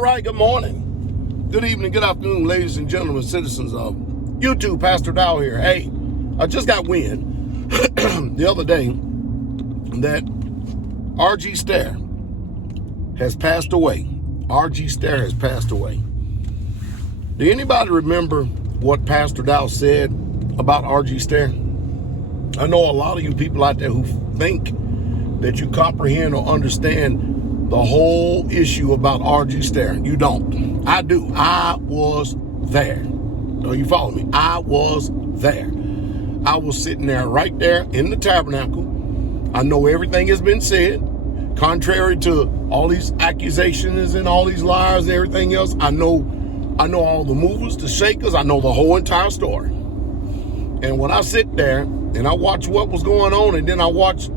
All right, good morning, good evening, good afternoon, ladies and gentlemen, citizens of YouTube. Pastor Dowell here. Hey, I just got wind the other day that R.G. Stair has passed away. R.G. Stair has passed away. Do anybody remember what Pastor Dowell said about R.G. Stair? I know a lot of you people out there who think that you comprehend or understand the whole issue about R.G. Stair. You don't. I do. I was there. Do you follow me? I was there. I was sitting there right there in the tabernacle. I know everything has been said. Contrary to all these accusations and all these lies and everything else, I know all the movers, the shakers. I know the whole entire story. And when I sit there and I watch what was going on, and then I watch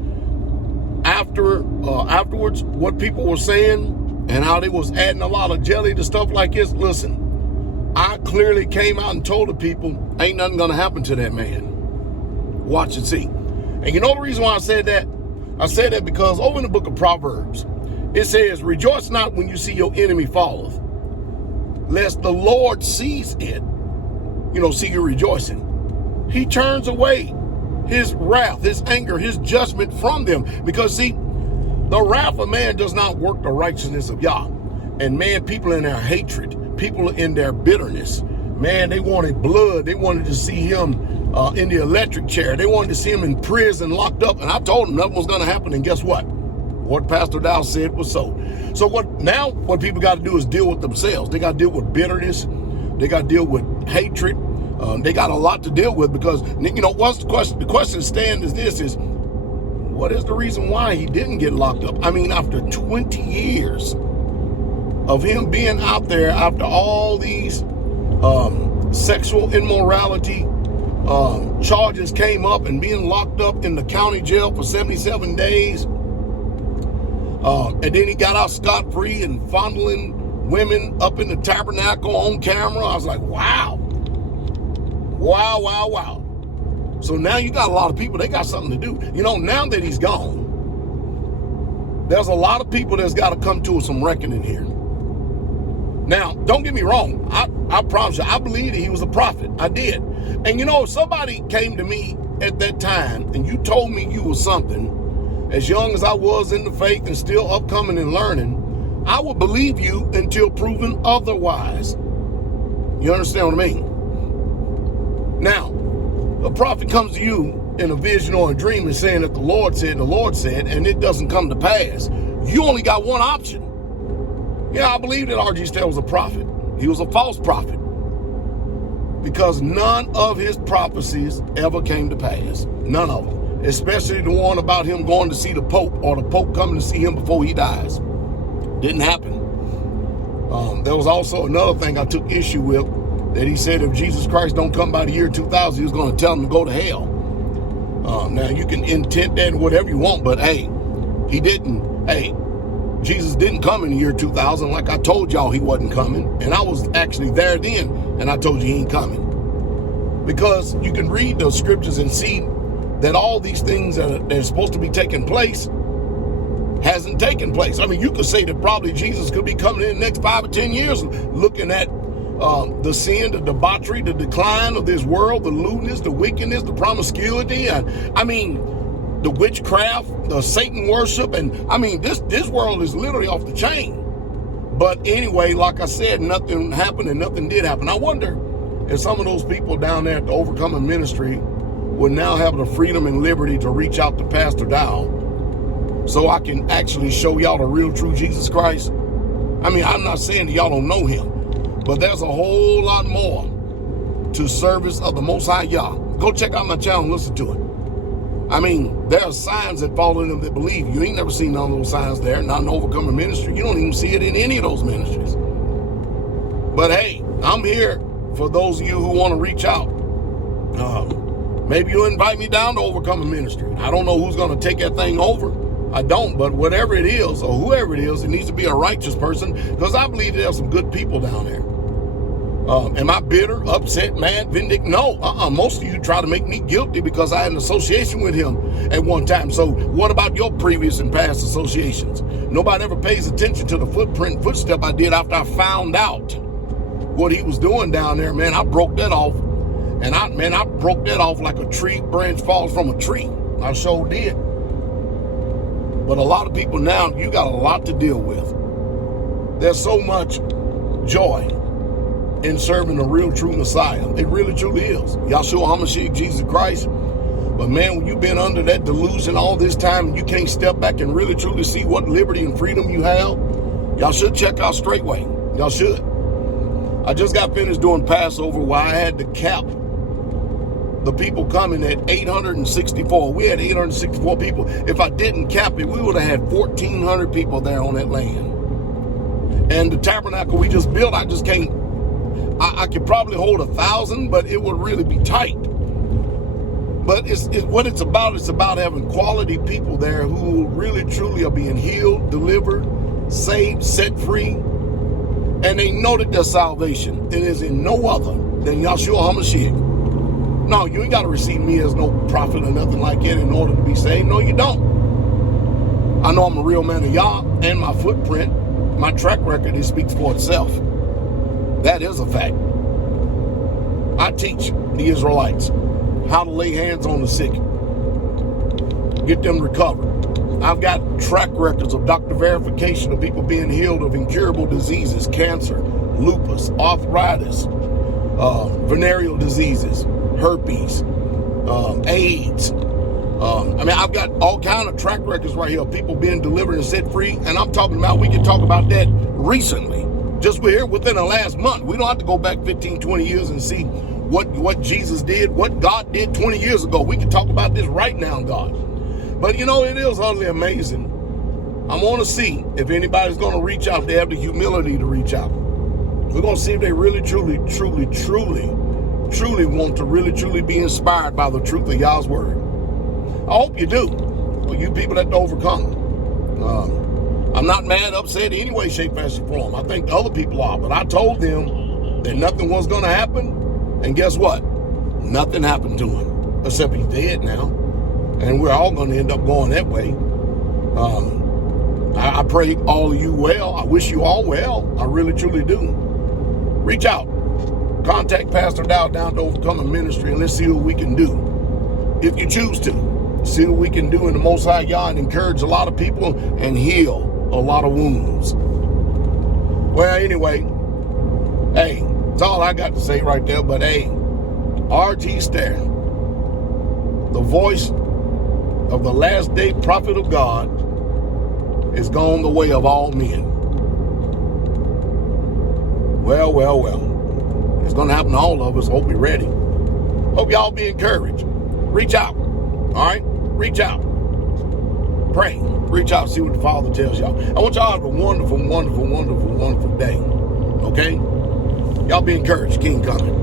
afterwards what people were saying and how they was adding a lot of jelly to stuff like this, listen, I clearly came out and told the people ain't nothing gonna happen to that man. Watch and see. And you know the reason why I said that? I said that because over in the book of Proverbs, it says, rejoice not when you see your enemy falleth, lest the Lord sees it, see you rejoicing. He turns away his wrath, his anger, his judgment from them. Because see, the wrath of man does not work the righteousness of Yah. And man, people in their hatred, people in their bitterness, man, they wanted blood. They wanted to see him in the electric chair. They wanted to see him in prison, locked up. And I told them nothing was going to happen. And guess what? What Pastor Dowell said was so. So what people got to do is deal with themselves. They got to deal with bitterness. They got to deal with hatred. They got a lot to deal with because, what's the question? The question stands is what is the reason why he didn't get locked up? I mean, after 20 years of him being out there, after all these sexual immorality charges came up and being locked up in the county jail for 77 days, and then he got out scot-free and fondling women up in the tabernacle on camera. I was like, wow. Wow, wow, wow. So now you got a lot of people, they got something to do. Now that he's gone, there's a lot of people that's got to come to some reckoning here. Now, don't get me wrong. I promise you, I believe that he was a prophet. I did. And if somebody came to me at that time and you told me you was something, as young as I was in the faith and still upcoming and learning, I would believe you until proven otherwise. You understand what I mean? Now, a prophet comes to you in a vision or a dream and saying that the Lord said, and it doesn't come to pass. You only got one option. Yeah, I believe that R.G. Stair was a prophet. He was a false prophet because none of his prophecies ever came to pass. None of them, especially the one about him going to see the Pope or the Pope coming to see him before he dies. Didn't happen. There was also another thing I took issue with, that he said if Jesus Christ don't come by the year 2000, he was going to tell him to go to hell. Now, you can intent that whatever you want, but hey, he didn't. Hey, Jesus didn't come in the year 2000. Like I told y'all, he wasn't coming. And I was actually there then, and I told you he ain't coming. Because you can read those scriptures and see that all these things that are supposed to be taking place hasn't taken place. I mean, you could say that probably Jesus could be coming in the next 5 or 10 years looking at the sin, the debauchery, the decline of this world, the lewdness, the wickedness, the promiscuity, the witchcraft, the Satan worship, and this world is literally off the chain. But anyway, like I said, nothing happened and nothing did happen. I wonder if some of those people down there at the Overcoming Ministry would now have the freedom and liberty to reach out to Pastor Dowell so I can actually show y'all the real true Jesus Christ. I'm not saying that y'all don't know him, but there's a whole lot more to service of the Most High Yah. Go check out my channel and listen to it. There are signs that follow them that believe. You ain't never seen none of those signs there, not in Overcoming Ministry. You don't even see it in any of those ministries. But hey, I'm here for those of you who want to reach out. Maybe you'll invite me down to Overcoming Ministry. I don't know who's going to take that thing over. I don't, but whatever it is, or whoever it is, it needs to be a righteous person, because I believe there's some good people down there. Am I bitter, upset, mad, vindictive? No. Most of you try to make me guilty because I had an association with him at one time. So what about your previous and past associations? Nobody ever pays attention to the footstep I did after I found out what he was doing down there, man. I broke that off. And I broke that off like a tree branch falls from a tree. I sure did. But a lot of people now, you got a lot to deal with. There's so much joy in serving the real true Messiah. It really truly is. Yahshua HaMashiach, Jesus Christ. But man, when you've been under that delusion all this time and you can't step back and really truly see what liberty and freedom you have, y'all should check out Straightway. Y'all should. I just got finished doing Passover where I had to cap the people coming at 864. We had 864 people. If I didn't cap it, we would have had 1,400 people there on that land. And the tabernacle we just built, I just can't, I could probably hold 1,000, but it would really be tight. But it's what it's about having quality people there who really truly are being healed, delivered, saved, set free. And they know that their salvation, it is in no other than Yahshua HaMashiach. No, you ain't got to receive me as no prophet or nothing like that in order to be saved. No, you don't. I know I'm a real man of Yah, and my footprint, my track record, it speaks for itself. That is a fact. I teach the Israelites how to lay hands on the sick, get them recovered. I've got track records of doctor verification of people being healed of incurable diseases, cancer, lupus, arthritis, venereal diseases, herpes, AIDS. I've got all kind of track records right here of people being delivered and set free. And I'm talking about, we can talk about that recently. Just we're here within the last month. We don't have to go back 15, 20 years and see what Jesus did, what God did 20 years ago. We can talk about this right now, God. But you know, it is utterly amazing. I want to see if anybody's going to reach out. They have the humility to reach out. We're going to see if they really, truly want to really, truly be inspired by the truth of Yah's word. I hope you do. For you people that overcome. I'm not mad, upset in any way, shape, fashion, form. I think the other people are. But I told them that nothing was going to happen. And guess what? Nothing happened to him. Except he's dead now. And we're all going to end up going that way. I pray all of you well. I wish you all well. I really, truly do. Reach out. Contact Pastor Dowell down to Overcoming Ministry and let's see what we can do. If you choose to. See what we can do in the Most High Yah and encourage a lot of people and heal a lot of wounds. Well, anyway, hey, that's all I got to say right there. But hey, RT Stair, the voice of the last day prophet of God, is gone the way of all men. Well. It's going to happen to all of us. Hope you're ready. Hope y'all be encouraged. Reach out. All right? Reach out. Pray. Reach out. See what the Father tells y'all. I want y'all to have a wonderful, wonderful, wonderful, wonderful day. Okay? Y'all be encouraged. King coming.